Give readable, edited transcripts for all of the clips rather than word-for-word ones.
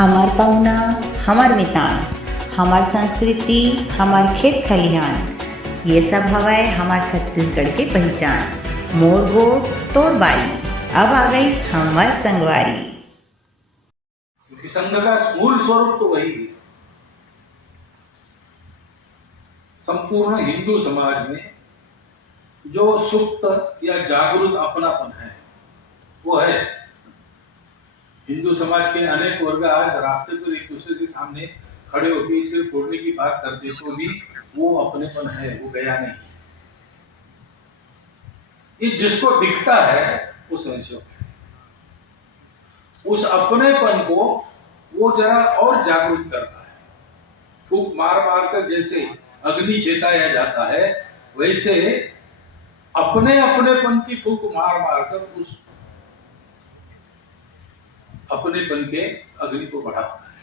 हमार पहुना, हमार मितान, हमार संस्कृति, हमार खेत खलिहान, ये सब हवाए हमार छत्तीसगढ़ के पहचान। मोर गोट तोर बारी, अब आ गई हमार संगवारी। क्योंकि संघ का मूल स्वरूप तो वही है। संपूर्ण हिंदू समाज में जो सुप्त या जागृत अपनापन है वो है। हिंदू समाज के अनेक वर्ग आज रास्ते पर एक दूसरे के सामने खड़े होकर सिर फोड़ने की बात करते तो भी वो अपनेपन है, वो गया नहीं। ये जिसको दिखता है वो स्वयंसेवक है। उस अपनेपन को वो जरा और जागरूक करता है। फूंक मार मार कर जैसे अग्नि चेताया जाता है, वैसे अपने अपनेपन की फूंक मार मार कर उस अपनेपन के अग्नि को बढ़ाता है।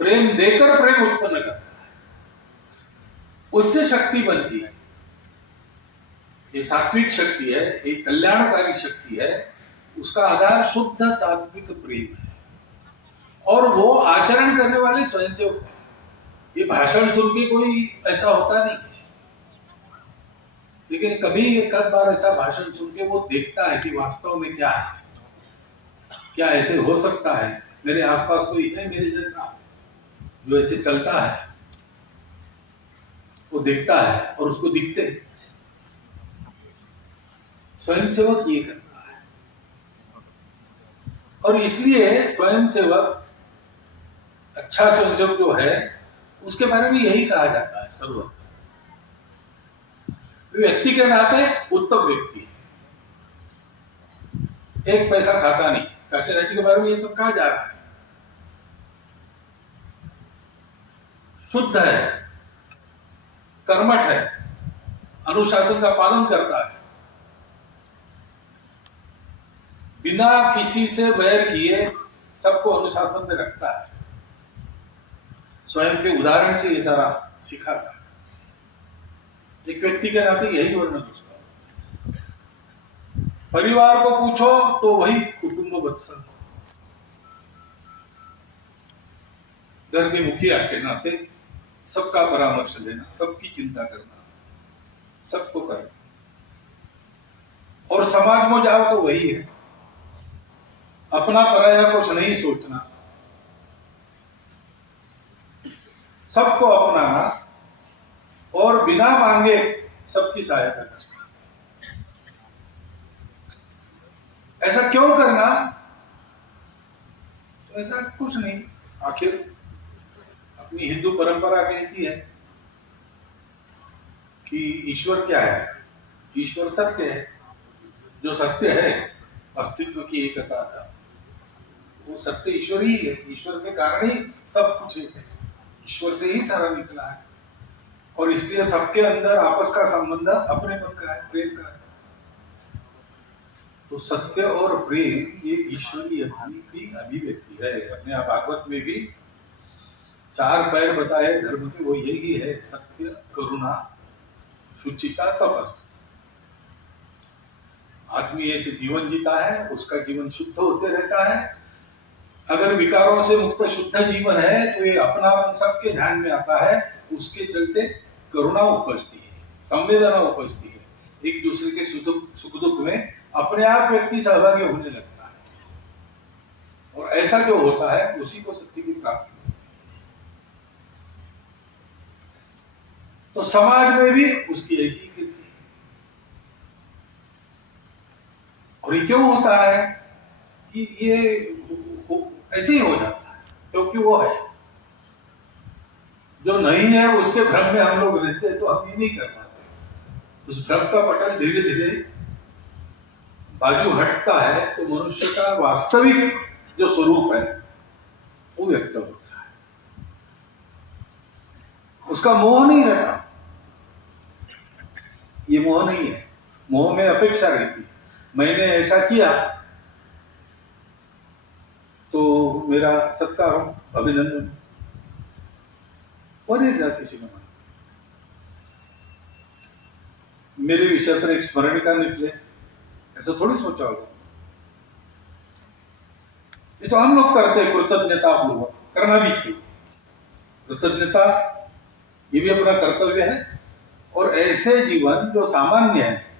प्रेम देकर प्रेम उत्पन्न करता है, उससे शक्ति बनती है। ये सात्विक शक्ति है, एक कल्याणकारी शक्ति है। उसका आधार शुद्ध सात्विक प्रेम है और वो आचरण करने वाले स्वयंसेवक है। ये भाषण सुन के कोई ऐसा होता नहीं, लेकिन कभी एक बार ऐसा भाषण सुन के वो देखता है कि वास्तव में क्या है, क्या ऐसे हो सकता है। मेरे आसपास कोई है मेरे जैसा जो ऐसे चलता है, वो देखता है और उसको दिखते। स्वयंसेवक ये करता है और इसलिए स्वयंसेवक, अच्छा स्वयंसेवक जो है उसके बारे में यही कहा जाता है सर्वत्र। व्यक्ति के नाते उत्तम व्यक्ति है, एक पैसा खाता नहीं। काशी राज्य के बारे में ये सब कहा जा रहा है। शुद्ध है, कर्मठ है, अनुशासन का पालन करता है, बिना किसी से वैर किए सबको अनुशासन में रखता है। स्वयं के उदाहरण से ये सारा सिखाता है। एक व्यक्ति के नाते यही वर्णन उसका। परिवार को पूछो तो वही कुटुंब वत्सल, घर के मुखिया के नाते सबका परामर्श लेना, सबकी चिंता करना, सबको करना। और समाज में जाओ तो वही है, अपना पराया कुछ नहीं सोचना, सबको अपनाना और बिना मांगे सबकी सहायता करना। ऐसा क्यों करना? तो ऐसा कुछ नहीं, आखिर अपनी हिंदू परंपरा कहती है कि ईश्वर क्या है? ईश्वर सत्य है। जो सत्य है, अस्तित्व की एकता का, वो सत्य ईश्वर ही है। ईश्वर के कारण ही सब कुछ है, ईश्वर से ही सारा निकला है। और इसलिए सबके अंदर आपस का संबंध अपनेपन का है, प्रेम का है। तो सत्य और प्रेम ये ईश्वरीय की अभिव्यक्ति है। अपने भागवत में भी 4 पैर बताए धर्म के, वो यही है, सत्य, करुणा, शुचिता, तपस। आदमी ऐसे जीवन जीता है, उसका जीवन शुद्ध होते रहता है। अगर विकारों से मुक्त शुद्ध जीवन है तो ये अपनापन सबके ध्यान में आता है। उसके चलते करुणा उपजती है, संवेदना उपजती है, एक दूसरे के सुख दुख में अपने आप व्यक्ति सहभागी होने लगता है। और ऐसा जो होता है उसी को सत्य की प्राप्ति होती है। तो समाज में भी उसकी ऐसी कृति है। और ये क्यों होता है कि ये ऐसे ही हो जाता है? क्योंकि वो है जो नहीं है, उसके भ्रम में हम लोग रहते हैं, तो हम ये नहीं कर पाते। उस भ्रम का पटल धीरे धीरे बाजू हटता है तो मनुष्य का वास्तविक जो स्वरूप है वो व्यक्त होता है। उसका मोह नहीं रहता। ये मोह नहीं है, मोह में अपेक्षा रहती है। मैंने ऐसा किया तो मेरा सत्कार हो, अभिनंदन, और नहीं जाती किसी में। मेरे विषय पर एक स्मरणिका निकले, ऐसा थोड़ी सोचा होगा। ये तो हम लोग करते हैं कृतज्ञता पूर्वक, करना भी चाहिए। कृतज्ञता ये भी अपना कर्तव्य है। और ऐसे जीवन जो सामान्य है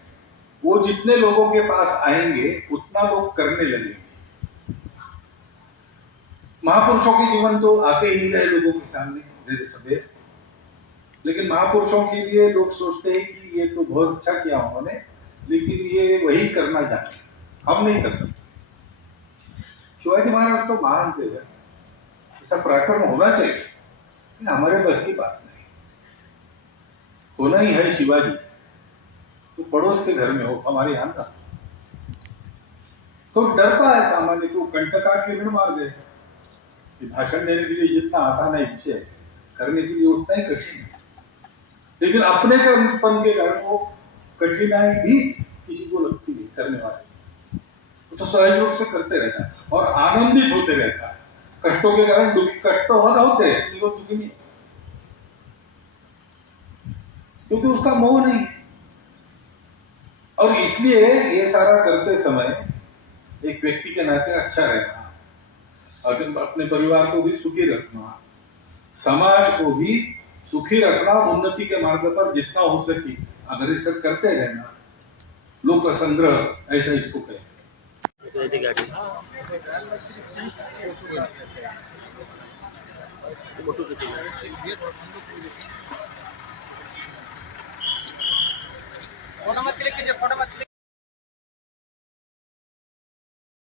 वो जितने लोगों के पास आएंगे उतना लोग करने लगेंगे। महापुरुषों के जीवन तो आते ही है लोगों के सामने धीरे सवेर, लेकिन महापुरुषों के लिए लोग सोचते हैं कि ये तो बहुत अच्छा किया उन्होंने, लेकिन ये वही करना चाहते हैं, हम नहीं कर सकते। शिवाजी महाराज तो महान थे, ऐसा पराक्रम होना चाहिए, ये हमारे बस की बात नहीं। होना ही है शिवाजी तो पड़ोस के घर में हो, हमारे यहां था तो डरता है सामान्य को, कंटका के ऋण मार गए। भाषण देने के लिए जितना आसान है इससे करने के लिए उतना ही कठिन है, लेकिन अपने कर्मपन के कारण वो कठिनाई भी किसी को लगती है करने वाले, वो तो सहज रूप से करते रहता है और आनंदित होते रहता है। कष्टों के कारण दुखी, कष्ट तो होते हैं लेकिन दुखी नहीं, क्योंकि उसका मोह नहीं है। और इसलिए ये सारा करते समय एक व्यक्ति के नाते अच्छा रहना, और अपने परिवार को भी सुखी रखना, समाज को भी सुखी रखना, उन्नति के मार्ग पर जितना हो सके अग्रसर करते रहना, लोक संग्रह ऐसा इसको कहते हैं। फोटो मत क्लिक कीजिए, फोटो मत